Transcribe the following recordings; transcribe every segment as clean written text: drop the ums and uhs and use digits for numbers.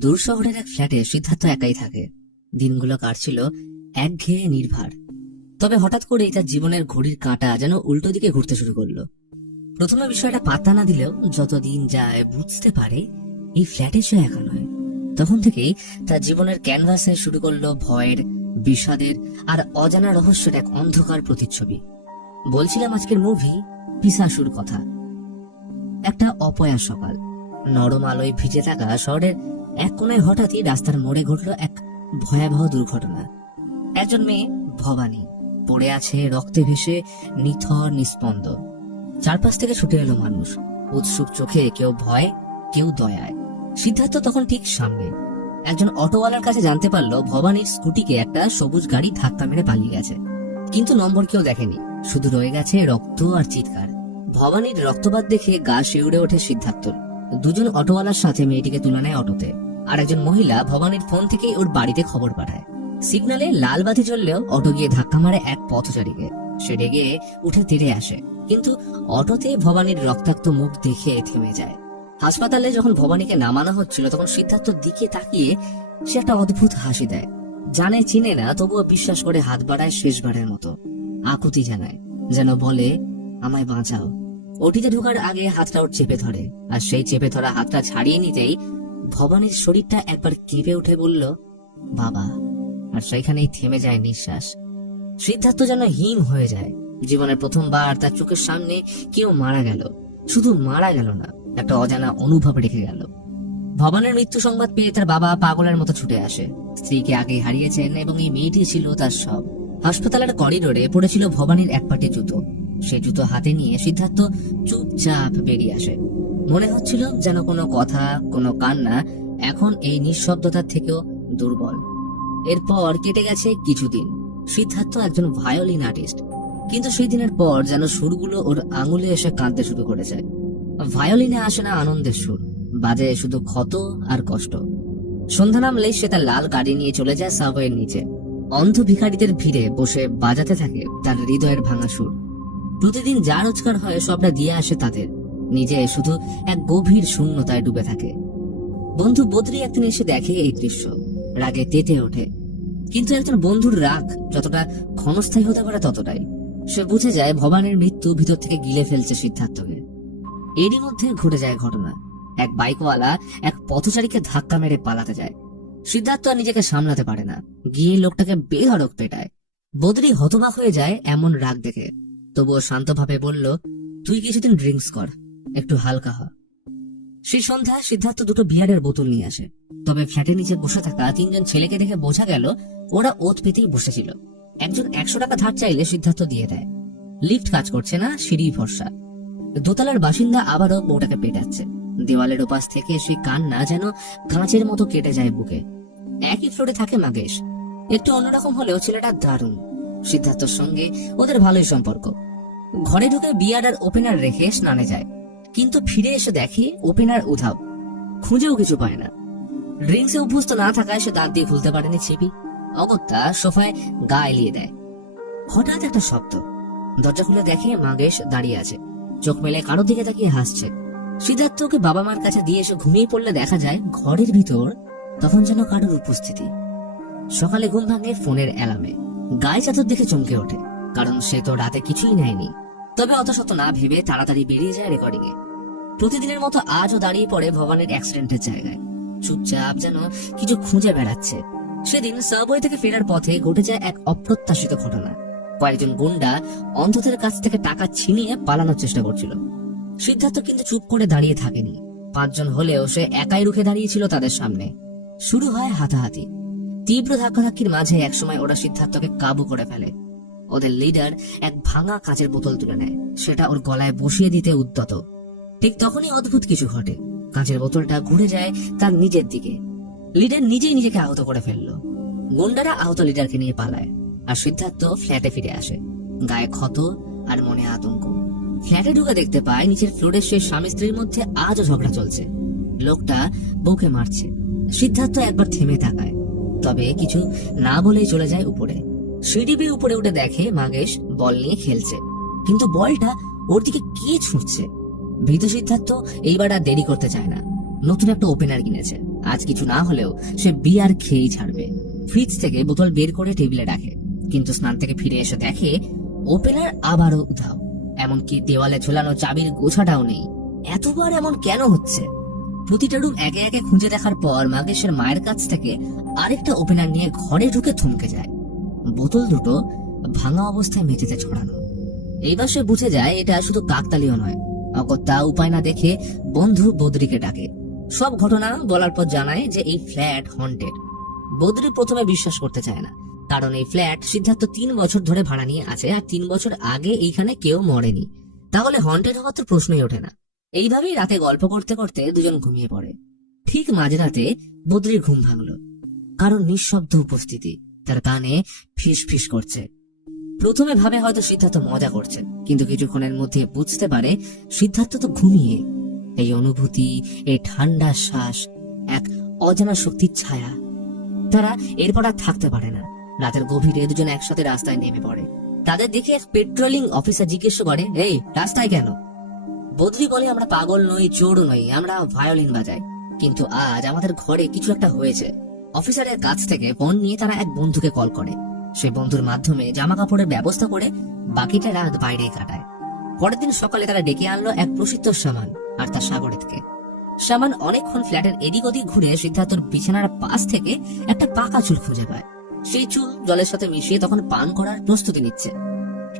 দূর শহরের এক ফ্ল্যাটে সিদ্ধার্থ একাই থাকে। দিনগুলো কাটছিল একঘেয়ে নির্ভার। তবে হঠাৎ করেই তার জীবনের ঘড়ির কাঁটা যেন উল্টো দিকে ঘুরতে শুরু করলো। প্রথমে বিষয়টা পাত্তা না দিলেও যতদিন যায় বুঝতে পারে এই ফ্ল্যাটে সে একা নয়। তখন থেকেই তার জীবনের ক্যানভাসে শুরু করলো ভয়ের, বিষাদের আর অজানা রহস্যের এক অন্ধকার প্রতিচ্ছবি। বলছিলাম আজকের মুভি পিশাসুর কথা। একটা অপয়া সকাল, নরম আলোয় ভিজে থাকা শহরের এক কোনায় হঠাৎই রাস্তার মোড়ে ঘটল এক ভয়াবহ দুর্ঘটনা। একজন মেয়ে ভবানী পড়ে আছে রক্তে ভেসে, নিথর নিস্পন্দ। চারপাশ থেকে ছুটে এলো মানুষ, উৎসুক চোখে, কেউ ভয়, কেউ দয়ায়। সিদ্ধার্থ তখন ঠিক সামনে। একজন অটোওয়ালার কাছে জানতে পারলো ভবানীর স্কুটিকে একটা সবুজ গাড়ি ধাক্কা মেরে পালিয়ে গেছে, কিন্তু নম্বর কেউ দেখেনি, শুধু রয়ে গেছে রক্ত আর চিৎকার। ভবানীর রক্তপাত দেখে গা শিউরে ওঠে সিদ্ধার্থর। দুজন অটোওয়ালার সাথে মেয়েটিকে তুলে নেয় অটোতে, আর একজন মহিলা ভবানীর ফোন থেকেই ওর বাড়িতে খবর পাঠায়। সিগন্যালে লাল বাতি জ্বললেও অটো গিয়ে ধাক্কা মারে এক পথচারীকে। সে রেগে উঠে তীরে আসে, কিন্তু অটোতে ভবানীর রক্তাক্ত মুখ দেখে থেমে যায়। হাসপাতালে যখন ভবানীকে নামানো হচ্ছিল তখন সিদ্ধার্থর দিকে তাকিয়ে সে একটা অদ্ভুত হাসি দেয়। জানে চিনে না, তবুও বিশ্বাস করে হাত বাড়ায় শেষবারের মতো, আকুতি জানায়, যেন বলে আমায় বাঁচাও। ওটিতে ঢোকার আগে হাতটা ওর চেপে ধরে, আর সেই চেপে ধরা হাতটা ছাড়িয়ে নিতেই ভবানীর শরীরটা একবার কেঁপে উঠে বলল বাবা, আর সেইখানেই থেমে যায় নিঃশ্বাস। সিদ্ধার্থ যেন হিম হয়ে যায়। জীবনের প্রথমবার তার চোখের সামনে কেউ মারা গেল। শুধু মারা গেল না, একটা অজানা অনুভব রেখে গেল। ভবানীর মৃত্যু সংবাদ পেয়ে তার বাবা পাগলের মতো ছুটে আসে। স্ত্রীকে আগে হারিয়েছেন এবং এই মেয়েটি ছিল তার সব। হাসপাতালের করিডোরে পড়েছিল ভবানীর এক পাটি জুতো। সে জুতো হাতে নিয়ে সিদ্ধার্থ চুপচাপ বেরিয়ে আসে। মনে হচ্ছিল যেন কোনো কথা, কোনো কান্না এখন এই নিঃশব্দতার থেকেও দুর্বল। এরপর কেটে গেছে কিছুদিন। সিদ্ধার্থ একজন ভায়োলিন আর্টিস্ট, কিন্তু সেই দিনের পর যেন সুরগুলো ওর আঙুলে এসে কাঁদতে শুরু করেছে। ভায়োলিনে আসে না আনন্দের সুর, বাজে শুধু ক্ষত আর কষ্ট। সন্ধ্যা নামলেই সে তার লাল গাড়ি নিয়ে চলে যায় সাবওয়ের নিচে। অন্ধ ভিখারিদের ভিড়ে বসে বাজাতে থাকে তার হৃদয়ের ভাঙা সুর। প্রতিদিন যা রোজগার হয় সবটা দিয়ে আসে তাদের, নিজে শুধু এক গভীর শূন্যতায় ডুবে থাকে। বন্ধু বদ্রি একদিন এসে দেখে এই দৃশ্য, রাগে তেতে ওঠে। কিন্তু একজন বন্ধুর রাগ যতটা ক্ষণস্থায়ী হতে পারে ততটাই। সে বুঝে যায় ভবানীর মৃত্যু ভিতর থেকে গিলে ফেলছে সিদ্ধার্থকে। এরই মধ্যে ঘটে যায় ঘটনা। এক বাইকওয়ালা এক পথচারীকে ধাক্কা মেরে পালাতে যায়। সিদ্ধার্থ আর নিজেকে সামলাতে পারে না, গিয়ে লোকটাকে বেধড়ক পেটায়। বদ্রি হতবাক হয়ে যায় এমন রাগ দেখে, তবুও শান্তভাবে বলল, তুই কিছুদিন ড্রিঙ্কস কর, একটু হালকা হ। সেই সন্ধ্যায় সিদ্ধার্থ দুটো বিয়ারের বোতল নিয়ে আসে। তবে ফ্ল্যাটের নিচে বসে থাকা তিনজন ছেলেকে দেখে বোঝা গেল ওরা ওত পেতেই বসেছিল। একজন 100 টাকা ধার চাইলে সিদ্ধার্থ দিয়ে দেয়। লিফট কাজ করছে না, সিঁড়ি ভরসা। দোতলার বাসিন্দা আবারও বউটাকে পেটাচ্ছে। দেওয়ালের ওপাশ থেকে সেই কান্না যেন কাঁচের মতো কেটে যায় বুকে। একই ফ্লোরে থাকে মাগেশ। একটু অন্যরকম হলেও ছেলেটা দারুণ। সিদ্ধার্থর সঙ্গে ওদের ভালোই সম্পর্ক। ঘরে ঢুকে বিয়ার আর ওপেনার রেখে স্নানে যায়, কিন্তু ফিরে এসে দেখে ওপেনার উধাও, খুঁজেও কিছু পায় না। ড্রিঙ্কসে অভ্যস্ত না থাকায় সে দাঁত দিয়ে খুলতে পারেনি ছিপি। অগত্যা সোফায় গা এলিয়ে দেয়। হঠাৎ একটা শব্দ। দরজা খুলে দেখে মাগেশ দাঁড়িয়ে আছে, চোখ মেলে কারোর দিকে তাকিয়ে হাসছে। সিদ্ধার্থকে বাবা মার কাছে দিয়ে এসে ঘুমিয়ে পড়লে দেখা যায় ঘরের ভিতর তখন যেন কারোর উপস্থিতি। সকালে ঘুম ভাঙে ফোনের অ্যালার্মে। গায়ে চাদর দেখে চমকে ওঠে, কারণ সে তো রাতে কিছুই নেয়নি। তবে অত শত না ভেবে তাড়াতাড়ি বেরিয়ে যায় রেকর্ডিং এ। প্রতিদিনের মতো আজও দাঁড়িয়ে পড়ে ভবানীর অ্যাক্সিডেন্টের জায়গায়, চুপচাপ যেন কিছু খুঁজে বেড়াচ্ছে। সেদিন সাবওয়ে থেকে ফেরার পথে ঘটে যায় এক অপ্রত্যাশিত ঘটনা। কয়েকজন গুন্ডা অন্ধদের কাছ থেকে টাকা ছিনিয়ে পালানোর চেষ্টা করছিল। সিদ্ধার্থ কিন্তু চুপ করে দাঁড়িয়ে থাকেনি। 5 জন হলেও সে একাই রুখে দাঁড়িয়েছিল তাদের সামনে। শুরু হয় হাতাহাতি। তীব্র ধাক্কাধাক্কির মাঝে একসময় ওরা সিদ্ধার্থকে কাবু করে ফেলে। ওদের লিডার এক ভাঙা কাঁচের বোতল তুলে নেয়, সেটা ওর গলায় বসিয়ে দিতে উদ্যত। ঠিক তখনই অদ্ভুত কিছু ঘটে। কাঁচের বোতলটা ঘুরে যায় তার নিজের দিকে। লিডার নিজেই নিজেকে আহত করে ফেললো। গুন্ডারা আহত লিডারকে নিয়ে পালায়, আর সিদ্ধার্থ ফ্ল্যাটে ফিরে আসে, গায়ে ক্ষত আর মনে আতঙ্ক। ফ্ল্যাটে ঢুকে দেখতে পায় নিচের ফ্লোরের সেই স্বামী স্ত্রীর মধ্যে আজও ঝগড়া চলছে। লোকটা বউকে মারছে। সিদ্ধার্থ একবার থেমে তাকায়, তবে কিছু না বলেই চলে যায় উপরে। সিঁড়ি বেয়ে উপরে উঠে দেখে মাগেশ বল নিয়ে খেলছে, কিন্তু বলটা ওর দিকে কে ছুটছে। ভীত সিদ্ধার্থ এইবার আর দেরি করতে চায় না। নতুন একটা ওপেনার কিনেছে, আজ কিছু না হলেও সে বিয়ার খেয়েই ছাড়বে। ফ্রিজ থেকে বোতল বের করে টেবিলে রাখে, কিন্তু স্নান থেকে ফিরে এসে দেখে ওপেনার আবারও উধাও। এমনকি দেওয়ালে ঝোলানো চাবির গোছাটাও নেই। এতবার এমন কেন হচ্ছে? প্রতিটা রুম একে একে খুঁজে দেখার পর মাগেশের মায়ের কাছ থেকে আরেকটা ওপেনার নিয়ে ঘরে ঢুকে থমকে যায়। বোতল দুটো ভাঙা অবস্থায় মেঝেতে ছড়ানো। এইবার সে বুঝে যায় এটা শুধু কাকতালীয় নয়। অগত্যা উপায় না দেখে বন্ধু বদ্রিকে ডাকে। সব ঘটনা বলার পর জানায় যে এই ফ্ল্যাট হন্টেড। বদ্রি প্রথমে বিশ্বাস করতে চায় না, কারণ এই ফ্ল্যাট সিদ্ধার্থ 3 বছর ধরে ভাড়া নিয়ে আছে, আর 3 বছর আগে এইখানে কেউ মরেনি। তাহলে হন্টেড হওয়ার তো প্রশ্নই ওঠে না। এইভাবেই রাতে গল্প করতে করতে দুজন ঘুমিয়ে পড়ে। ঠিক মাঝরাতে বদ্রির ঘুম ভাঙলো, কারণ নিঃশব্দ উপস্থিতি তার কানে ফিস ফিস করছে। প্রথমে ভাবে হয়তো সিদ্ধার্থ মজা করছে, কিন্তু কিছুক্ষণের মধ্যে বুঝতে পারে সিদ্ধার্থ তো ঘুমিয়ে। এই অনুভূতি, এই ঠান্ডা শ্বাস, এক অজানা শক্তির ছায়া। তারা এরপর আর থাকতে পারে না। রাতের গভীরে দুজন একসাথে রাস্তায় নেমে পড়ে। তাদের দেখে এক পেট্রোলিং অফিসার জিজ্ঞেস করে, এই রাস্তায় কেন? বদ্রি বলে, আমরা পাগল নই, চোরও নই, আমরা ভায়োলিন বাজাই। কিন্তু আজ আমাদের ঘরে কিছু একটা হয়েছে। অফিসারের কাছ থেকে ফোন নিয়ে তারা এক বন্ধুকে কল করে। সে বন্ধুর মাধ্যমে জামা কাপড়ের ব্যবস্থা করে বাকিটা রাত বাইরেই কাটায়। পরের দিন সকালে তারা ডেকে আনলো এক প্রসিদ্ধ সামান আর তার সাগরেতকে। সামান অনেকক্ষণ ফ্ল্যাটের এদিক ওদিক ঘুরে সিদ্ধার্থর বিছানার পাশ থেকে একটা পাকা চুল খুঁজে পায়। সেই চুল জলের সাথে মিশিয়ে তখন পান করার প্রস্তুতি নিচ্ছে।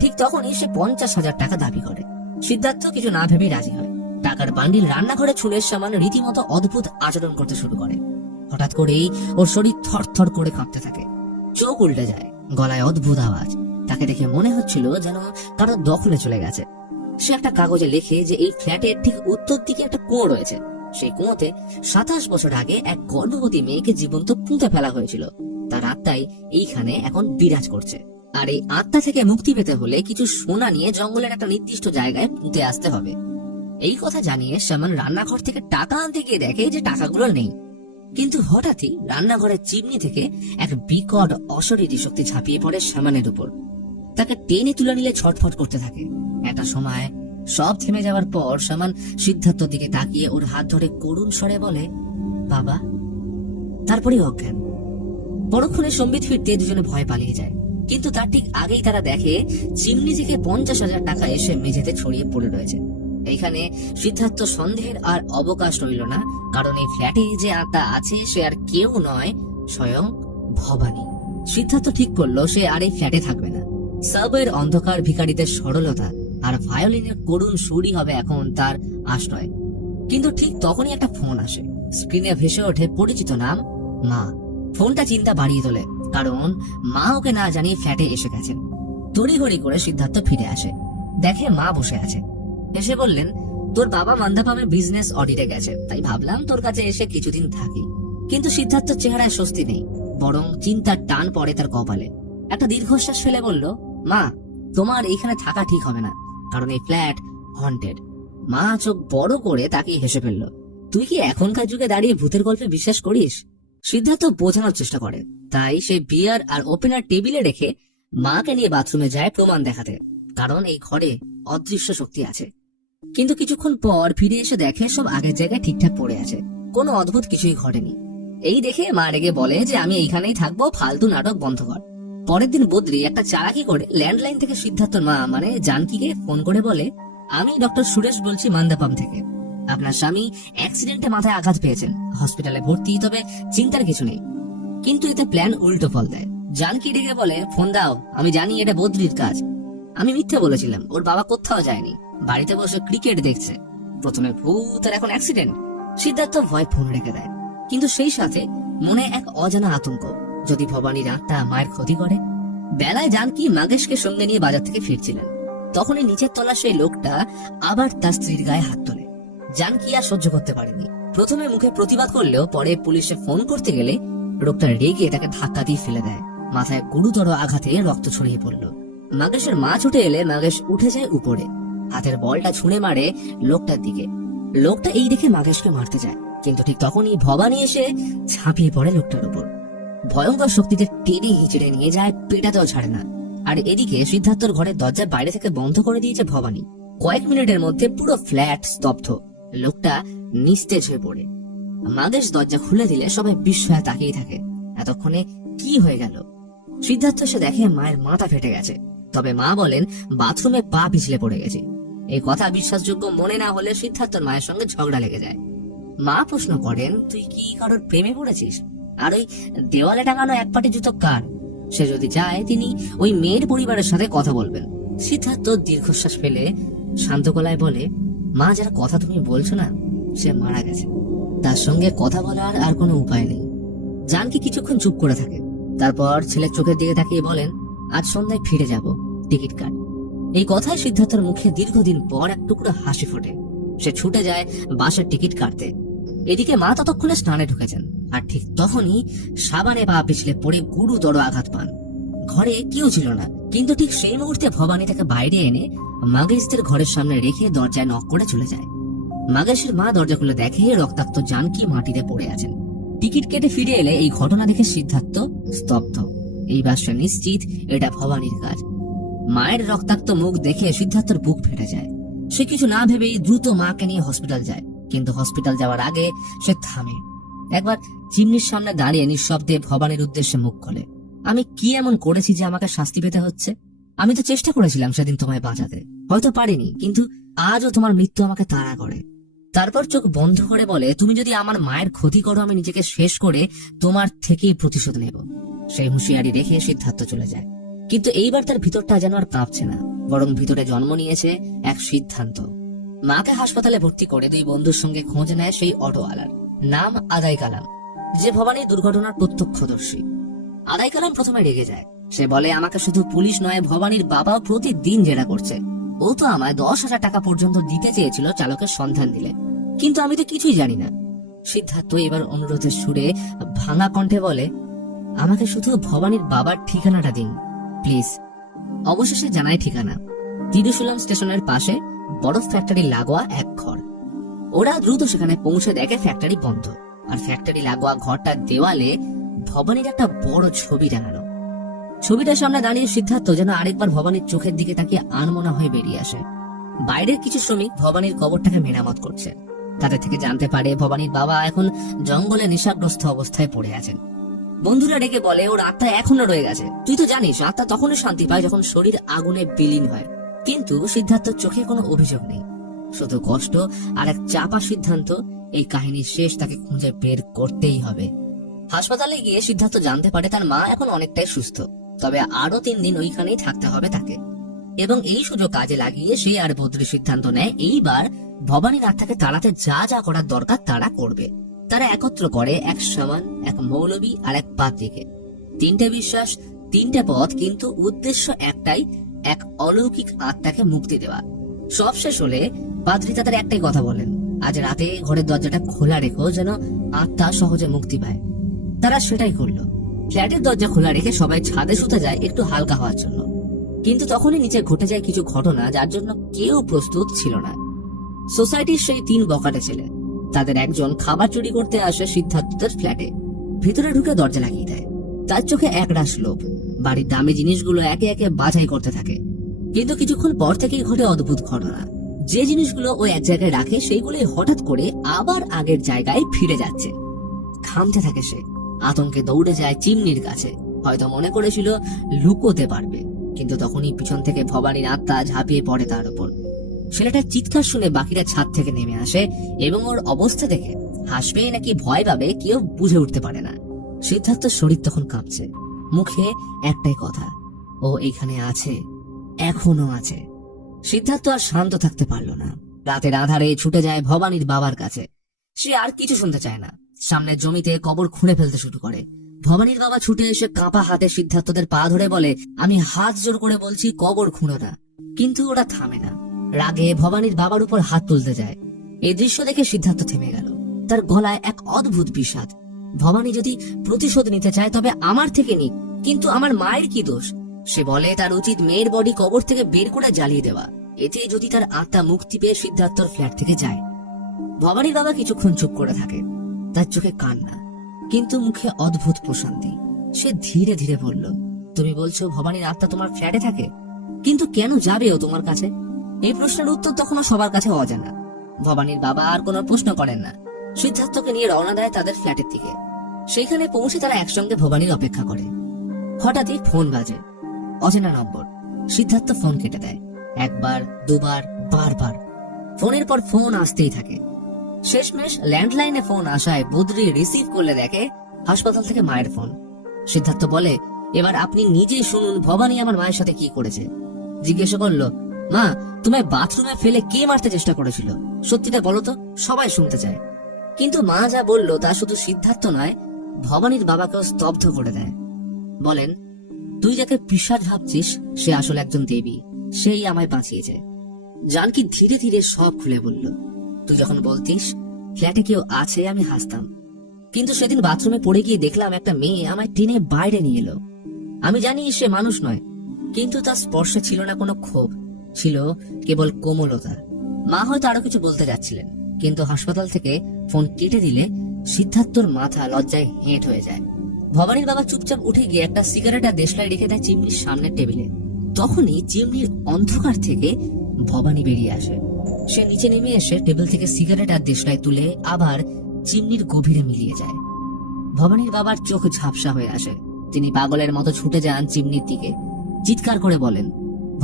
ঠিক তখনই সে 50,000 টাকা দাবি করে। সিদ্ধার্থ কিছু না ভেবেই রাজি হয়। টাকার বান্ডিল রান্নাঘরে ছুঁড়ে সামান রীতিমতো অদ্ভুত আচরণ করতে শুরু করে। হঠাৎ করেই ওর শরীর থরথর করে কাঁপতে থাকে, চোখ উল্টে যায়, গলায় অদ্ভুত আওয়াজ। তাকে দেখে মনে হচ্ছিল যেন কারো দখলে চলে গেছে। সে একটা কাগজে লেখে যে এই ফ্ল্যাটের ঠিক উত্তর দিকে একটা কুয়ো রয়েছে। সেই কুয়োতে 27 বছর আগে এক গর্ভবতী মেয়েকে জীবন্ত পুঁতে ফেলা হয়েছিল। তার আত্মাই এইখানে এখন বিরাজ করছে। আর এই আত্মা থেকে মুক্তি পেতে হলে কিছু সোনা নিয়ে জঙ্গলের একটা নির্দিষ্ট জায়গায় পুঁতে আসতে হবে। এই কথা জানিয়ে সামান রান্নাঘর থেকে টাকা আনতে গিয়ে দেখে যে টাকাগুলো নেই। কিন্তু হঠাৎই রান্নাঘরের চিমনি থেকে এক বিকট অশরীরী শক্তি ঝাঁপিয়ে পড়ে সামানের উপর। তাকে টেনে তুলে নিলে ছটফট করতে থাকে। একটা সময় সব থেমে যাওয়ার পর সামান সিদ্ধার্থর দিকে তাকিয়ে ওর হাত ধরে করুণ স্বরে বলে, বাবা। তারপরে অজ্ঞান। পরক্ষণে সম্বিত ফিরতে দুজনে ভয় পালিয়ে যায়। কিন্তু তার ঠিক আগেই তারা দেখে চিমনি থেকে 50,000 টাকা এসে মেঝেতে ছড়িয়ে পড়ে রয়েছে। এইখানে সিদ্ধার্থ সন্দেহের আর অবকাশ রইল না, কারণ এই ফ্ল্যাটে যে আত্মা আছে সে আর কেউ নয়, স্বয়ং ভবানী। সিদ্ধার্থ ঠিক করলো সে আর এই ফ্ল্যাটে থাকবে না। সাবওয়ের অন্ধকার, ভিখারিদের সরলতা আর ভায়োলিনের করুণ সুরই হবে এখন তার আশ্রয়। কিন্তু ঠিক তখনই একটা ফোন আসে। স্ক্রিনে ভেসে ওঠে পরিচিত নাম, মা। ফোনটা চিন্তা বাড়িয়ে তোলে, কারণ মা ওকে না জানিয়ে ফ্ল্যাটে এসে গেছেন। তড়িঘড়ি করে সিদ্ধার্থ ফিরে আসে, দেখে মা বসে আছে। এসে বললেন, তোর বাবা মান্দাপামে বিজনেস অডিটে গেছে, তাই ভাবলাম তোর কাছে এসে কিছুদিন থাকি। কিন্তু সিদ্ধার্থর চেহারায় স্বস্তি নেই, বরং চিন্তার টান পড়ে তার কপালে। একটা দীর্ঘশ্বাস ফেলে বলল, মা, তোমার এইখানে থাকা ঠিক হবে না, কারণ এই ফ্ল্যাট হন্টেড। মা চোখ বড় করে তাকিয়ে হেসে ফেলল, তুই কি এখনকার যুগে দাঁড়িয়ে ভূতের গল্পে বিশ্বাস করিস? সিদ্ধার্থ বোঝানোর চেষ্টা করে, তাই সে বিয়ার আর ওপেনার টেবিলে রেখে মাকে নিয়ে বাথরুমে যায় প্রমাণ দেখাতে, কারণ এই ঘরে অদৃশ্য শক্তি আছে। কিন্তু কিছুক্ষণ পর ফিরে এসে দেখে সব আগের জায়গায় ঠিকঠাক পড়ে আছে, কোনো অদ্ভুত কিছুই ঘটেনি। এই দেখে মা রেগে বলে যে আমি এইখানেই থাকবো, ফালতু নাটক বন্ধ কর। পরের দিন বদ্রি একটা চালাকি করে ল্যান্ডলাইন থেকে সিদ্ধার্থর মা মানে জানকীকে ফোন করে বলে, আমি ডক্টর সুরেশ বলছি মান্দাপাম থেকে। আপনার স্বামী অ্যাক্সিডেন্টে মাথায় আঘাত পেয়েছেন, হসপিটালে ভর্তি, তবে চিন্তার কিছু নেই। কিন্তু এতে প্ল্যান উল্টো ফল দেয়। জানকী ডেকে বলে, ফোন দাও, আমি জানি এটা বদ্রির কাজ। আমি মিথ্যে বলেছিলাম, ওর বাবা কোথাও যায়নি, বাড়িতে বসে ক্রিকেট দেখছে। প্রথমে ভূত আর এখন অ্যাক্সিডেন্ট। সিদ্ধার্থ ভয় ফোন রেখে দেয়, কিন্তু সেই সাথে মনে এক অজানা আতঙ্ক, যদি ভবানীর আত্মা মায়ের ক্ষতি করে। বেলায় জানকী মাগেশকে সঙ্গে নিয়ে বাজার থেকে ফিরছিলেন, তখনই নিচের তলা সেই লোকটা আবার তার স্ত্রীর গায়ে হাত তোলে। জানকী আর সহ্য করতে পারেনি। প্রথমে মুখে প্রতিবাদ করলেও পরে পুলিশে ফোন করতে গেলে লোকটা রেগে তাকে ধাক্কা দিয়ে ফেলে দেয়। মাথায় গুরুতর আঘাতে রক্ত ছড়িয়ে পড়ল। মাগেশের মা ছুটে এলে মাগেশ উঠে যায় উপরে, হাতের বলটা ছুঁড়ে মারে লোকটার দিকে। লোকটা এই দেখে মাগেশকে মারতে যায়, কিন্তু ঠিক তখনই ভবানী এসে ঝাঁপিয়ে পড়ে লোকটার উপর। ভয়ঙ্কর শক্তিতে টেনে হিচড়ে নিয়ে যায়, পেটাতেও ছাড়ে না। আর এদিকে সিদ্ধার্থর ঘরের দরজা বাইরে থেকে বন্ধ করে দিয়েছে ভবানী। কয়েক মিনিটের মধ্যে পুরো ফ্ল্যাট স্তব্ধ। লোকটা নিস্তেজ হয়ে পড়ে। মাগেশ দরজা খুলে দিলে সবাই বিস্ময়ে তাকিয়ে থাকে। এতক্ষণে কি হয়ে গেল? সিদ্ধার্থ এসে দেখে মায়ের মাথা ফেটে গেছে, তবে মা বলেন বাথরুমে পা পিছলে পড়ে গেছে। এই কথা বিশ্বাসযোগ্য মনে না হলে সিদ্ধার্থর মায়ের সঙ্গে ঝগড়া লেগে যায়। মা প্রশ্ন করেন, তুই কি কারোর প্রেমে পড়েছিস? আর ওই দেওয়ালে টাঙানো এক পাটি জুতো কার? সে যদি চায় তিনি ওই মেয়ের পরিবারের সাথে কথা বলবেন। সিদ্ধার্থ দীর্ঘশ্বাস ফেলে শান্ত গলায় বলে, মা, যার কথা তুমি বলছো না, সে মারা গেছে। তার সঙ্গে কথা বলার আর কোনো উপায় নেই। জানকি কিছুক্ষণ চুপ করে থাকে, তারপর ছেলের চোখের দিকে তাকিয়ে বলেন, আজ সন্ধ্যায় ফিরে যাব, টিকিট কাট। এই কথায় সিদ্ধার্থের মুখে দীর্ঘদিন পর এক টুকরো হাসি ফোটে। সে ছুটে যায় বাসের টিকিট কাটতে। এদিকে মা ততক্ষণে স্নানে ঢুকেছেন, আর ঠিক তখনই সাবানে পা পিছলে পড়ে গুরুতর আঘাত পান। ঘরে কেউ ছিল না, কিন্তু ঠিক সেই মুহূর্তে ভবানী তাকে বাইরে এনে মাগেশদের ঘরের সামনে রেখে দরজায় নক করে চলে যায়। মাগেশের মা দরজা খুলে দেখে রক্তাক্ত জানকি মাটিতে পড়ে আছেন। টিকিট কেটে ফিরে এলে এই ঘটনা দেখে সিদ্ধার্থ স্তব্ধ। এইবার সে নিশ্চিত এটা ভবানীর কাজ। মায়ের রক্তাক্ত মুখ দেখে সিদ্ধার্থের বুক ফেটে যায়। সে কিছু না ভেবেই দ্রুত মাকে নিয়ে হসপিটাল যায়, কিন্তু হসপিটাল যাওয়ার আগে সে থামে। একবার চিমনির সামনে দাঁড়িয়ে নিঃশব্দে ভবানীর উদ্দেশ্যে মুখ খোলে, আমি কি এমন করেছি যে আমাকে শাস্তি পেতে হচ্ছে? আমি তো চেষ্টা করেছিলাম সেদিন তোমায় বাঁচাতে, হয়তো পারিনি, কিন্তু আজও তোমার মৃত্যু আমাকে তাড়া করে। তারপর চোখ বন্ধ করে বলে, তুমি যদি আমার মায়ের ক্ষতি করো, আমি নিজেকে শেষ করে তোমার থেকেই প্রতিশোধ নেব। সেই হুঁশিয়ারি রেখে সিদ্ধার্থ চলে যায়। কিন্তু এইবার তার ভিতরটা যেন আর কাঁপছে না, বরং ভিতরে জন্ম নিয়েছে এক সিদ্ধান্ত। মাকে হাসপাতালে ভর্তি করে দুই বন্ধুর সঙ্গে খোঁজ নেয় সেই অটোওয়ালার। নাম আদাই কালাম, যে ভবানীর দুর্ঘটনার প্রত্যক্ষদর্শী। আদাই কালাম প্রথমে রেগে যায়। সে বলে, আমাকে শুধু পুলিশ নয়, ভবানীর বাবাও প্রতিদিন জেরা করছে। ও তো আমায় 10,000 টাকা পর্যন্ত দিতে চেয়েছিল চালকের সন্ধান দিলে, কিন্তু আমি তো কিছুই জানি না। সিদ্ধার্থ এবার অনুরোধের সুরে ভাঙা কণ্ঠে বলে, আমাকে শুধু ভবানীর বাবার ঠিকানাটা দিন প্লিজ। অবশেষে জানায় ঠিকানা, তিরুশুলাম স্টেশনের পাশে বরফ ফ্যাক্টরি লাগোয়া এক ঘর। ওরা দ্রুত সেখানে পৌঁছে দেখে ফ্যাক্টরি বন্ধ, আর ফ্যাক্টরি লাগোয়া ঘরটার দেওয়ালে ভবানীর একটা বড় ছবি টাঙানো। ছবিটার সামনে দাঁড়িয়ে সিদ্ধার্থ যেন আরেকবার ভবানীর চোখের দিকে তাকিয়ে আনমনা হয়ে বেরিয়ে আসে। বাইরের কিছু শ্রমিক ভবানীর কবরটাকে মেরামত করছে। তাদের থেকে জানতে পারে ভবানীর বাবা এখন জঙ্গলে নেশাগ্রস্ত অবস্থায় পড়ে আছেন। বন্ধুরা ডেকে বলে, ওর আত্মা এখনো রয়ে গেছে। তুই তো জানিস, আত্মা তখনই শান্তি পায় যখন শরীর আগুনে বিলীন হয়। কিন্তু সিদ্ধার্থর চোখে কোনো অভিযোগ নেই, শুধু কষ্ট আর এক চাপা সিদ্ধান্ত, এই কাহিনীর শেষ তাকে খুঁজে বের করতেই হবে। হাসপাতালে গিয়ে সিদ্ধার্থ জানতে পারে তার মা এখন অনেকটাই সুস্থ, তবে আরো 3 দিন ওইখানেই থাকতে হবে তাকে। এবং এই সুযোগ কাজে লাগিয়ে সে আর বদ্রি সিদ্ধান্ত নেয়, এইবার ভবানীর আত্মাকে তাড়াতে যা যা করার দরকার তারা করবে। তারা একত্র করে এক শামান, এক মৌলবী আর এক পাদ্রীকে। 3টে বিশ্বাস, 3টে পথ, কিন্তু উদ্দেশ্য একটাই, এক অলৌকিক আত্মাকে মুক্তি দেওয়া। সব শেষ হলে পাদ্রী তাদের একটাই কথা বলেন, আজ রাতে ঘরের দরজাটা খোলা রেখো, যেন আত্মা সহজে মুক্তি পায়। তারা সেটাই করলো। ফ্ল্যাটের দরজা খোলা রেখে সবাই ছাদে শুতে যায় একটু হালকা হওয়ার জন্য। কিন্তু তখনই নিচে ঘটে যায় কিছু ঘটনা যার জন্য কেউ প্রস্তুত ছিল না। সোসাইটির সেই 3 বখাটে ছেলে, তাদের একজন খাবার চুরি করতে আসে সিদ্ধার্থের ফ্ল্যাটে। ভিতরে ঢুকে দরজা লাগিয়ে দেয়। তার চোখে একরাশ লোভ, বাড়ির দামি জিনিসগুলো একে একে বাছাই করতে থাকে। কিন্তু কিছুক্ষণ পর থেকেই ঘটে অদ্ভুত ঘটনা। যে জিনিসগুলো ও এক জায়গায় রাখে সেইগুলোই হঠাৎ করে আবার আগের জায়গায় ফিরে যাচ্ছে। থামতে থাকে সে, আতঙ্কে দৌড়ে যায় চিমনির কাছে। হয়তো মনে করেছিল লুকোতে পারবে, কিন্তু তখনই পিছন থেকে ভবানীর আত্মা ঝাঁপিয়ে পড়ে তার উপর। ছেলেটার চিৎকার শুনে বাকিরা ছাদ থেকে নেমে আসে এবং ওর অবস্থা দেখে হাসবে নাকি ভয় পাবে কেউ বুঝে উঠতে পারে না। সিদ্ধার্থের শরীর তখন কাঁপছে, মুখে একটাই কথা, ও এখানে আছে, এখনো আছে। সিদ্ধার্থ আর শান্ত থাকতে পারল না। রাতের আধারে ছুটে যায় ভবানীর বাবার কাছে। সে আর কিছু শুনতে চায় না, সামনের জমিতে কবর খুঁড়ে ফেলতে শুরু করে। ভবানীর বাবা ছুটে এসে কাঁপা হাতে সিদ্ধার্থদের পা ধরে বলে, আমি হাত জোর করে বলছি কবর খুঁড়ো না। কিন্তু ওরা থামে না, রাগে ভবানীর বাবার উপর হাত তুলতে যায়। এই দৃশ্য দেখে সিদ্ধার্থ থেমে গেল। তার গলায় এক অদ্ভুত বিষাদ। ভবানী যদি প্রতিশোধ নিতে চায় তবে আমার থেকে নিক, কিন্তু আমার মায়ের কি দোষ? সে বলে তার উচিত মেয়ের বডি কবর থেকে বের করে জ্বালিয়ে দেওয়া, এতে যদি তার আত্মা মুক্তি পেয়ে সিদ্ধার্থর ফ্ল্যাট থেকে যায়। ভবানীর বাবা কিছুক্ষণ চুপ করে থাকে, তার চোখে কান্না, কিন্তু মুখে অদ্ভুত প্রশান্তি। সে ধীরে ধীরে বলল, তুমি বলছো ভবানীর আত্মা তোমার ফ্ল্যাটে থাকে, কিন্তু কেন যাবে ও তোমার কাছে? এই প্রশ্নের উত্তর তখনও সবার কাছে অজানা। ভবানীর বাবা আর কোনো প্রশ্ন করেন না, সিদ্ধার্থকে নিয়ে রওনা দেয় তাদের ফ্ল্যাটের দিকে। সেখানে পৌঁছে তারা একসঙ্গে ভবানীর অপেক্ষা করে। হঠাৎই ফোন বাজে, অচেনা নম্বর। সিদ্ধার্থ ফোন কেটে দেয়, একবার, দুবার, বারবার। ফোনের পর ফোন আসতেই থাকে। শেষমেশ ল্যান্ডলাইনে ফোন আসায় বদ্রি রিসিভ করলে দেখে হাসপাতাল থেকে মায়ের ফোন। সিদ্ধার্থ বলে, এবার আপনি নিজেই শুনুন ভবানী আমার মায়ের সাথে কি করেছে। জিজ্ঞাসা করলো, মা তোমায় বাথরুমে ফেলে কে মারতে চেষ্টা করেছিল? সত্যিটা বলো তো, সবাই শুনতে চায়। কিন্তু মা যা বলল তা শুধু সিদ্ধার্থ নয়, ভবানীর বাবাকেও স্তব্ধ করে দেয়। বলেন, তুই যাকে পিশাচ ভাবছিস সে আসলে একজন দেবী, সেই আমায় বাঁচিয়েছে। জানকি ধীরে ধীরে সব খুলে বলল। তুই যখন বলতিস ফ্ল্যাটে কেউ আছে, আমি হাসতাম, কিন্তু সেদিন বাথরুমে পড়ে গিয়ে দেখলাম একটা মেয়ে আমায় টেনে বাইরে নিয়ে এলো। আমি জানি সে মানুষ নয়, কিন্তু তার স্পর্শে ছিল না কোনো ক্ষোভ, ছিল কেবল কোমলতা। মা হয়তো আরো কিছু বলতে যাচ্ছিলেন, কিন্তু হাসপাতাল থেকে ফোন কেটে দিলে সিদ্ধার্থর মাথা লজ্জায় হেঁট হয়ে যায়। ভবানীর বাবা চুপচাপ উঠে গিয়ে একটা সিগারেট আর দেশলাই রেখে দেয় চিমনির সামনের টেবিলে। তখনই চিমনির অন্ধকার থেকে ভবানী বেরিয়ে আসে। সে নিচে নেমে এসে টেবিল থেকে সিগারেট আর দেশলাই তুলে আবার চিমনির গভীরে মিলিয়ে যায়। ভবানীর বাবার চোখ ঝাপসা হয়ে আসে। তিনি পাগলের মতো ছুটে যান চিমনির দিকে, চিৎকার করে বলেন,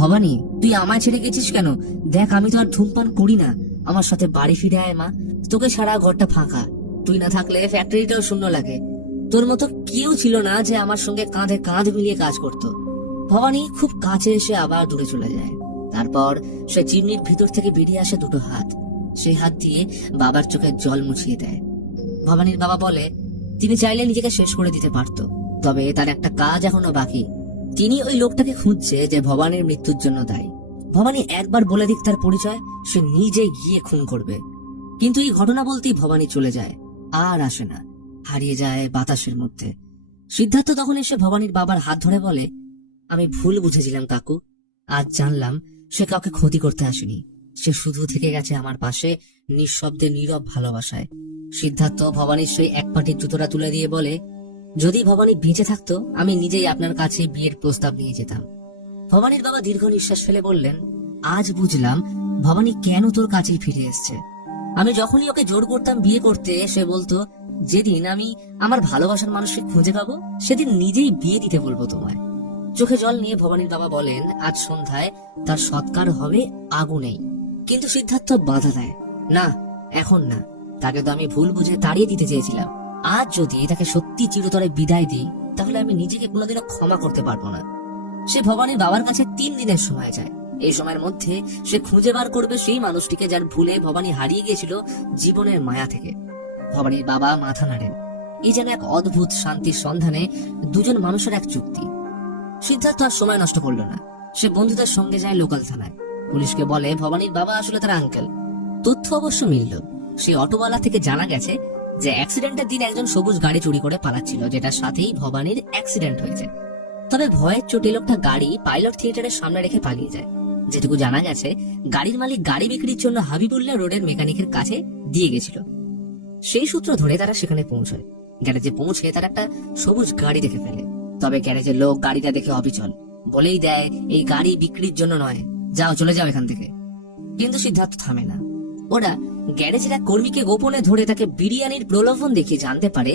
ভবানী তুই আমায় ছেড়ে গেছিস কেন? দেখ আমি তো আর ধূমপান করি না, আমার সাথে বাড়ি ফিরে আয় মা, তোকে ছাড়া ঘরটা ফাঁকা, তুই না থাকলে ফ্যাক্টরিটাও শূন্য লাগে। তোর মতো কেউ ছিল না যে আমার সঙ্গে কাঁধে কাঁধ মিলিয়ে কাজ করত। ভবানী খুব কাছে এসে আবার দূরে চলে যায়। তারপর সে চিমনির ভিতর থেকে বেরিয়ে আসে দুটো হাত, সেই হাত দিয়ে বাবার চোখের জল মুছিয়ে দেয়। ভবানীর বাবা বলে, তিনি চাইলে নিজেকে শেষ করে দিতে পারত, তবে তার একটা কাজ এখনো বাকি। তিনি ওই লোকটাকে খুঁজছে যে ভবানীর মৃত্যুর জন্য দায়ী। ভবানী একবার বলে দিক তার পরিচয়, সে নিজে গিয়ে খুন করবে। কিন্তু এই ঘটনা বলতেই ভবানী চলে যায়, আর আসে না, হারিয়ে যায় বাতাসের মধ্যে। সিদ্ধার্থ তখন এসে ভবানীর বাবার হাত ধরে বলে, আমি ভুল বুঝেছিলাম কাকু, আজ জানলাম সে কাউকে ক্ষতি করতে আসেনি, সে শুধু থেকে গেছে আমার পাশে নিঃশব্দে নীরব ভালোবাসায়। সিদ্ধার্থ ভবানীর সেই এক পাটির জুতোটা তুলে দিয়ে বলে, যদি ভবানী বেঁচে থাকতো আমি নিজেই আপনার কাছে বিয়ের প্রস্তাব নিয়ে যেতাম। ভবানীর বাবা দীর্ঘ নিঃশ্বাস ফেলে বললেন, আজ বুঝলাম ভবানী কেন তোর কাছেই ফিরে এসছে। আমি যখনই ওকে জোর করতাম বিয়ে করতে, সে বলতো, যেদিন আমি আমার ভালোবাসার মানুষকে খুঁজে পাবো সেদিন নিজেই বিয়ে দিতে বলবো তোমায়। চোখে জল নিয়ে ভবানীর বাবা বলেন, আজ সন্ধ্যায় তার সৎকার হবে আগুনেই। কিন্তু সিদ্ধার্থ বাধা দেয়, না এখন না, তাকে তো আমি ভুল বুঝে তাড়িয়ে দিতে চেয়েছিলাম। আজ যদি তাকে সত্যি চিরতরে বিদায় দিই তাহলে আমি নিজেকে কোনোদিনও ক্ষমা করতে পারবো না। সে ভবানীর বাবার কাছে 3 দিনের সময় চায়। এই সময়ের মধ্যে সে খুঁজে বার করবে সেই মানুষটিকে যার ভুলে ভবানী হারিয়ে গিয়েছিল জীবনের মায়া থেকে। ভবানীর বাবা মাথা নাড়েন। এই যেন এক অদ্ভুত শান্তির সন্ধানে দুজন মানুষের এক চুক্তি। সিদ্ধার্থ আর সময় নষ্ট করলো না, সে বন্ধুদের সঙ্গে যায় লোকাল থানায়। পুলিশকে বলে ভবানীর বাবা আসলে তার আঙ্কেল। তথ্য অবশ্য মিলল। সেই অটোওয়ালা থেকে জানা গেছে যে অ্যাক্সিডেন্টের দিন একজন সবুজ গাড়ি চুরি করে পালাচ্ছিল, যেটার সাথেই ভবানীর অ্যাক্সিডেন্ট হয়েছে। তবে ভয়ের চোটে লোকটা গাড়ি পাইলট থিয়েটারের সামনে রেখে পালিয়ে যায়। যেটুকু জানা গেছে, গাড়ির মালিক গাড়ি বিক্রির জন্য হাবিবুল্লাহ রোডের মেকানিকের কাছে দিয়ে গেছিল। সেই সূত্র ধরে তারা সেখানে পৌঁছায়। গ্যারেজে পৌঁছে তারা একটা সবুজ গাড়ি দেখে ফেলে। তবে গ্যারেজের লোক গাড়িটা দেখে অবিচল, বলেই দেয় এই গাড়ি বিক্রির জন্য নয়, যাও চলে যাও এখান থেকে। কিন্তু সিদ্ধার্থ থামে না। ওরা গ্যারেজের এক কর্মীকে গোপনে ধরে তাকে বিরিয়ানির প্রলোভন দেখিয়ে জানতে পারে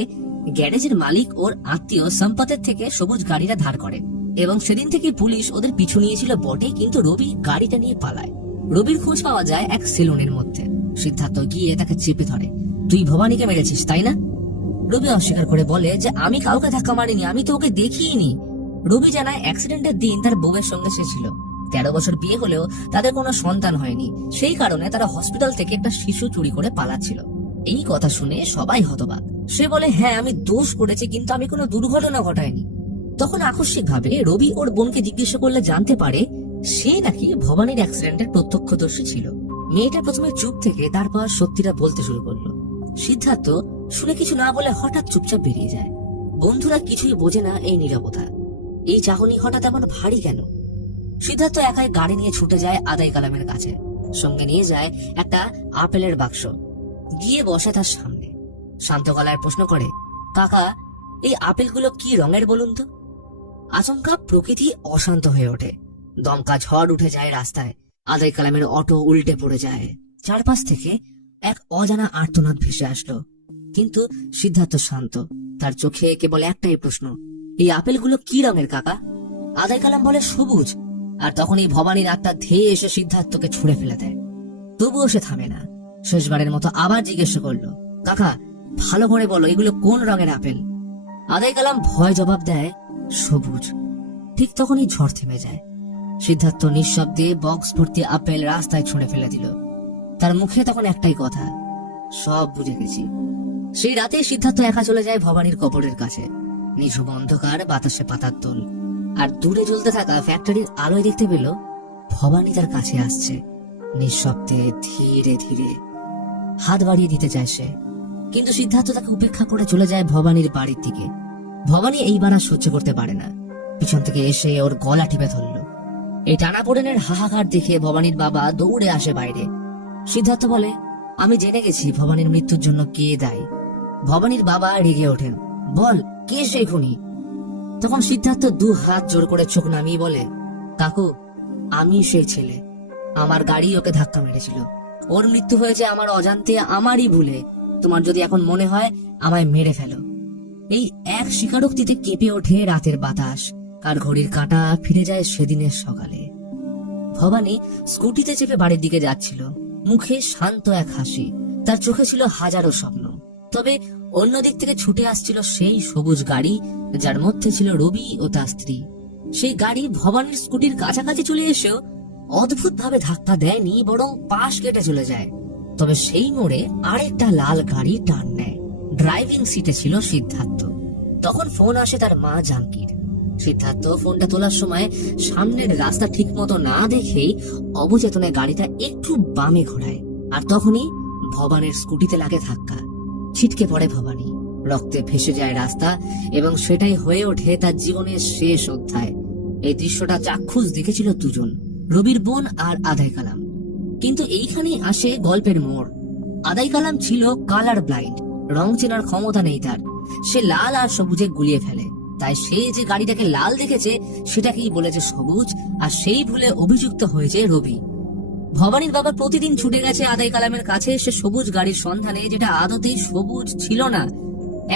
গ্যারেজের মালিক ওর আত্মীয় সম্পদের থেকে সবুজ গাড়িটা ধার করে, এবং সেদিন থেকে পুলিশ ওদের পিছু নিয়েছিল বটে, কিন্তু রবি গাড়িটা নিয়ে পালায়। রবির খোঁজ পাওয়া যায় এক সেলুনের মধ্যে। সিদ্ধার্থ গিয়ে তাকে চেপে ধরে, তুই ভবানীকে মেরেছিস তাই না? রবি অস্বীকার করে বলে যে আমি কাউকে ধাক্কা মারিনি, আমি তো ওকে দেখিনি। রবি জানায় অ্যাক্সিডেন্টের দিন তার বউয়ের সঙ্গে সে ছিল। 13 বছর বিয়ে হলেও তাদের কোনো সন্তান হয়নি, সেই কারণে তারা হসপিটাল থেকে একটা শিশু চুরি করে পালাচ্ছিল। এই কথা শুনে সবাই হতবাক। সে বলে, হ্যাঁ আমি দোষ করেছি, কিন্তু আমি কোনো দুর্ঘটনা ঘটাইনি। তখন আকস্মিক ভাবে রবি ওর বোনকে জিজ্ঞাসা করলে জানতে পারে সে নাকি ভবানীর অ্যাক্সিডেন্টের প্রত্যক্ষদর্শী ছিল। মেয়েটা প্রথমে চুপ থেকে তারপর সত্যিটা বলতে শুরু করলো। সিদ্ধার্থ শুনে কিছু না বলে হঠাৎ চুপচাপ বেরিয়ে যায়। বন্ধুরা কিছুই বোঝে না এই নীরবতা, এই চাহনি হঠাৎ এমন ভারী কেন। সিদ্ধার্থ একাই গাড়ি নিয়ে ছুটে যায় আদাই কালামের কাছে। সঙ্গে নিয়ে যায় একটা আপেলের বাক্স, গিয়ে বসে তার সামনে। শান্ত গলায় প্রশ্ন করে, কাকা এই আপেলগুলো কি রঙের বলুন তো? আচমকা প্রকৃতি অশান্ত হয়ে ওঠে। দমকা ঝড় উঠে যায় রাস্তায়। আদাই কালামের অটো উল্টে পড়ে যায়। চারপাশ থেকে এক অজানা আর্তনাদ ভেসে আসলো। কিন্তু সিদ্ধার্থ শান্ত, তার চোখে কেবল একটাই প্রশ্ন, এই আপেলগুলো কি রঙের কাকা? আদাই কালাম বলে সবুজ। আর তখনই ভবানীর আত্মা ধেয়ে এসে সিদ্ধার্থকে ছুঁড়ে ফেলে দেয়। তবুও সে থামে না, শেষবারের মতো আবার জিজ্ঞেস করলো, কাকা ভালো করে বলো এগুলো কোন রঙের আপেল? আদাই কালাম ভয় জবাব দেয়, সবুজ। ঠিক তখনই ঝড় থেমে যায়। সিদ্ধার্থ নিঃশব্দে বক্স ভর্তি আপেল রাস্তায় ছুঁড়ে ফেলে দিল। তার মুখে তখন একটাই কথা, সব বুঝে গেছি। সেই রাতে সিদ্ধার্থ একা চলে যায় ভবানীর কবরের কাছে। নিঝুম অন্ধকার, বাতাসে পাতার দোল, আর দূরে জ্বলতে থাকা ফ্যাক্টরির আলোয় দেখতে পেল ভবানী তার কাছে আসছে, নিঃশব্দে ধীরে ধীরে। হাত বাড়িয়ে দিতে চায় সে, কিন্তু সিদ্ধার্থ তাকে উপেক্ষা করে চলে যায় ভবানীর বাড়ির দিকে। ভবানী এইবার আর সহ্য করতে পারে না, পিছন থেকে এসে ওর গলা টিপে ধরল। এই টানাপোড়েনের হাহাকার দেখে ভবানীর বাবা দৌড়ে আসে বাইরে। সিদ্ধার্থ বলে, আমি জেনে গেছি ভবানীর মৃত্যুর জন্য কে দায়ী। ভবানীর বাবা রেগে ওঠেন, বল কে সেই খুনি? তখন সিদ্ধার্থ দু হাত জোর করে চোখ নামিয়ে বলে, কাকু আমি সেই ছেলে, আমার গাড়ি ওকে ধাক্কা মেরেছিল। ওর মৃত্যু হয়েছে আমার অজান্তে, আমারই ভুলে। তোমার যদি এখন মনে হয় আমায় মেরে ফেলো। এই এক স্বীকারোক্তিতে কেঁপে ওঠে রাতের বাতাস, আর ঘড়ির কাঁটা ফিরে যায় সেদিনের সকালে। ভবানী স্কুটিতে চেপে বাড়ির দিকে যাচ্ছিল, মুখে শান্ত এক হাসি, তার চোখে ছিল হাজারো স্বপ্ন। তবে অন্যদিক থেকে ছুটে আসছিল সেই সবুজ গাড়ি, যার মধ্যে ছিল রবি ও তার স্ত্রী। সেই গাড়ি ভবানীর স্কুটির কাছাকাছি চলে এসেও অদ্ভুত ভাবে ধাক্কা দেয়নি, বরং পাশ কেটে চলে যায়। তবে সেই মোড়ে আরেকটা লাল গাড়ি টার্ন নেয়। ড্রাইভিং সিটে ছিল সিদ্ধার্থ। তখন ফোন আসে তার মা জানকীর। সিদ্ধার্থ ফোনটা তোলার সময় সামনের রাস্তা ঠিক মতো না দেখেই অবচেতনে গাড়িটা একটু বামে ঘোরায়, আর তখনই ভবানীর স্কুটিতে লাগে ধাক্কা। ছিটকে পড়ে ভবানী, রক্তে ভেসে যায় রাস্তা, এবং সেটাই হয়ে ওঠে তার জীবনের শেষ অধ্যায়। এই দৃশ্যটা চাক্ষুষ দেখেছিল দুজন, রবির বোন আর আদাই কালাম। কিন্তু এইখানেই আসে গল্পের মোড়। আদাই কালাম ছিল কালার ব্লাইন্ড, রং চেনার ক্ষমতা নেই তার। সে লাল আর সবুজে গুলিয়ে ফেলে, তাই সে যে গাড়িটাকে লাল দেখেছে সেটাকেই বলেছে সবুজ, আর সেই ভুলে অভিযুক্ত হয়েছে রবি। ভবানীর বাবা প্রতিদিন ছুটে গেছে আদাই কালামের কাছে সে সবুজ গাড়ির সন্ধানে, যেটা আদতেই সবুজ ছিল না।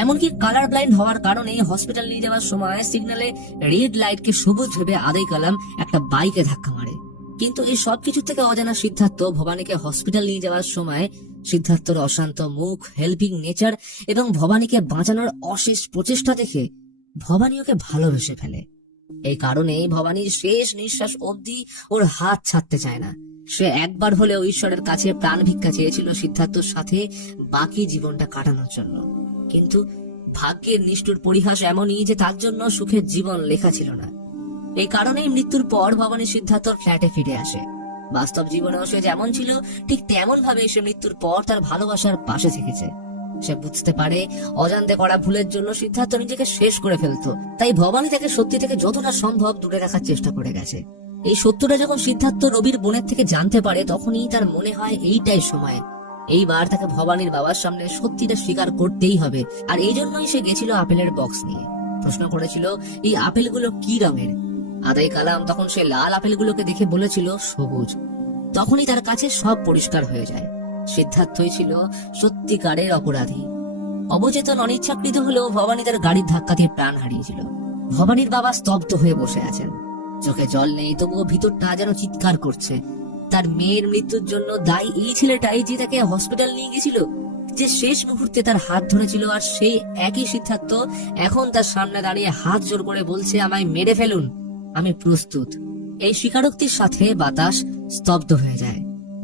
এমনকি কালার ব্লাইন্ড হওয়ার কারণে হসপিটাল নিয়ে যাওয়ার সময় সিগন্যালে রেড লাইটকে সবুজ ভেবে আদাই কালাম একটা বাইকে ধাক্কা মারে। কিন্তু এই সবকিছু থেকে অজানা সিদ্ধার্থ ভবানীকে হসপিটাল নিয়ে যাওয়ার সময় সিদ্ধার্থর অশান্ত মুখ, হেল্পিং নেচার এবং ভবানীকে বাঁচানোর অশেষ প্রচেষ্টা দেখে ভবানী ওকে ভালোবেসে ফেলে। এই কারণেই ভবানীর শেষ নিঃশ্বাস অবধি ওর হাত ছাড়তে চায় না। সে একবার হলেও ঈশ্বরের কাছে প্রাণ ভিক্ষা চেয়েছিল সিদ্ধার্থর সাথে বাকি জীবনটা কাটানোর জন্য। কিন্তু ভাগ্যের নিষ্ঠুর পরিহাস এমনই যে তার জন্য সুখের জীবন লেখা ছিল না। এই কারণেই মৃত্যুর পর ভবানী সিদ্ধার্থর ফ্ল্যাটে ফিরে আসে। বাস্তব জীবনেও সে যেমন ছিল ঠিক তেমন ভাবে সে মৃত্যুর পর তার ভালোবাসার পাশে থেকেছে। সে বুঝতে পারে অজান্তে করা ভুলের জন্য সিদ্ধার্থ নিজেকে শেষ করে ফেলতো, তাই ভবানী তাকে সত্যি থেকে যতটা সম্ভব দূরে রাখার চেষ্টা করে গেছে। এই সত্যটা যখন সিদ্ধার্থ রবির বোনের থেকে জানতে পারে, তখনই তার মনে হয় এইটাই সময়। এইবার তাকে ভবানীর বাবার সামনে সত্যিটা স্বীকার করতেই হবে। আর এই জন্যই সে গেছিল আপেলের বক্স নিয়ে। প্রশ্ন করেছিল এই আপেলগুলো কি রঙের। আদাই কালাম তখন সে লাল আপেলগুলোকে দেখে বলেছিল সবুজ। তখনই তার কাছে সব পরিষ্কার হয়ে যায়। সিদ্ধার্থই ছিল সত্যিকারের অপরাধী। অবচেতন অনিচ্ছাকৃত হলেও ভবানী তার গাড়ির ধাক্কা দিয়ে প্রাণ হারিয়েছিল। ভবানীর বাবা স্তব্ধ হয়ে বসে আছেন, চোখে জল নেই, তবুও ভিতরটা যেন চিৎকার করছে। তার মেয়ের মৃত্যুর জন্য দায়ী এই ছেলেটাই যে তাকে হসপিটাল নিয়ে গেছিল, যে শেষ মুহূর্তে তার হাত ধরেছিল। আর সেই একই সিদ্ধার্থ এখন তার সামনে দাঁড়িয়ে হাত জোর করে বলছে, আমায় মেরে ফেলুন, আমি প্রস্তুত। এই স্বীকারোক্তির সাথে বাতাস স্তব্ধ হয়ে যায়।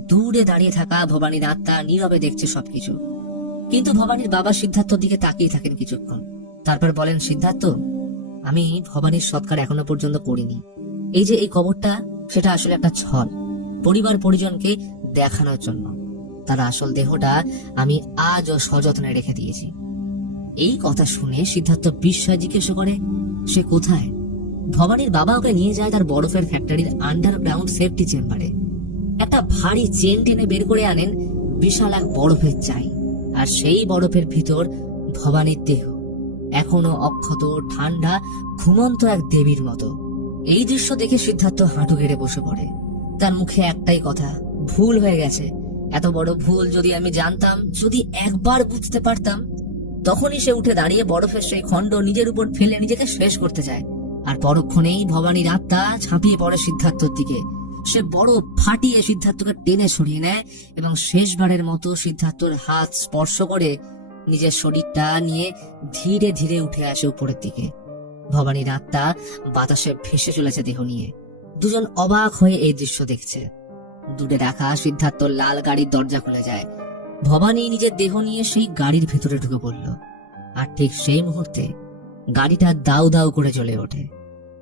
দূরে দাঁড়িয়ে থাকা ভবানীর আত্মা নীরবে দেখছে সবকিছু। কিন্তু ভবানীর বাবা সিদ্ধার্থর দিকে তাকিয়ে থাকেন কিছুক্ষণ, তারপর বলেন, সিদ্ধার্থ, আমি ভবানীর সৎকার এখনো পর্যন্ত করিনি। এই যে এই কবরটা, সেটা আসলে একটা ছল, পরিবার পরিজনকে দেখানোর জন্য। তার আসল দেহটা আমি আজও সযত্নে রেখে দিয়েছি। এই কথা শুনে সিদ্ধার্থ বিস্ময়ে জিজ্ঞেস করে, সে কোথায়? ভবানীর বাবা ওকে নিয়ে যায় তার বরফের ফ্যাক্টরির আন্ডারগ্রাউন্ড সেফটি চেম্বারে। একটা ভারী চেন টেনে বের করে আনেন বিশাল এক বরফের চাই, আর সেই বরফের ভিতর ভবানীর দেহ, এখনো অক্ষত, ঠান্ডা, ঘুমন্ত এক দেবীর মতো। এই দৃশ্য দেখে সিদ্ধার্থ হাঁটু গেড়ে বসে পড়ে। তার মুখে একটাই কথা, ভুল হয়ে গেছে, এত বড় ভুল যদি আমি জানতাম, যদি একবার বুঝতে পারতাম। তখনই সে উঠে দাঁড়িয়ে বরফের সেই খণ্ড নিজের উপর ফেলে নিজেকে শেষ করতে যায়। আর পরক্ষণেই ভবানীর আত্মা ঝাঁপিয়ে পড়ে সিদ্ধার্থর দিকে। সে বরফ ফাটিয়ে সিদ্ধার্থকে টেনে সরিয়ে নেয় এবং শেষবারের মতো সিদ্ধার্থর হাত স্পর্শ করে নিজের শরীরটা নিয়ে ধীরে ধীরে উঠে আসে উপরের দিকে। ভবানীর আত্মা বাতাসে ভেসে চলেছে দেহ নিয়ে। দুজন অবাক হয়ে এই দৃশ্য দেখছে। দূরে রাখা সিদ্ধার্থর লাল গাড়ির দরজা খুলে যায়। ভবানী নিজের দেহ নিয়ে সেই গাড়ির ভেতরে ঢুকে পড়ল। আর ঠিক সেই মুহূর্তে গাড়িটা দাউ দাউ করে জ্বলে ওঠে।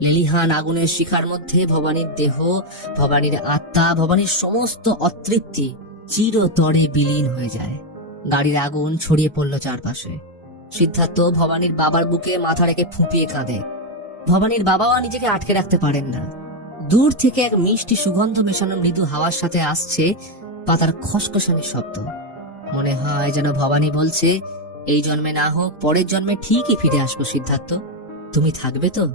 লেলিহান আগুনের শিখার মধ্যে ভবানীর দেহ, ভবানীর আত্মা, ভবানীর সমস্ত অতৃপ্তি চিরতরে বিলীন হয়ে যায়। গাড়ির আগুন ছড়িয়ে পড়ল চারপাশে। সিদ্ধার্থ ভবানীর বাবার বুকে মাথা রেখে ফুঁপিয়ে কাঁদে। ভবানীর বাবাও নিজেকে আটকে রাখতে পারেন না। দূর থেকে এক মিষ্টি সুগন্ধ মেশানো মৃদু হাওয়ার সাথে আসছে পাতার খসখসানি শব্দ। মনে হয় যেন ভবানী বলছে, এই জন্মে না হোক পরের জন্মে ঠিকই ফিরে আসবো সিদ্ধার্থ, তুমি থাকবে তো।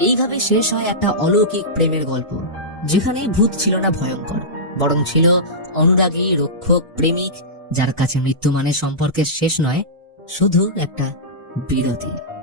এইভাবে শেষ হয় একটা অলৌকিক প্রেমের গল্প, যেখানে ভূত ছিল না ভয়ঙ্কর, বরং ছিল অনুরাগী রক্ষক প্রেমিক, যার কাছে মৃত্যু মানে সম্পর্কের শেষ নয়, শুধু একটা বিরতি।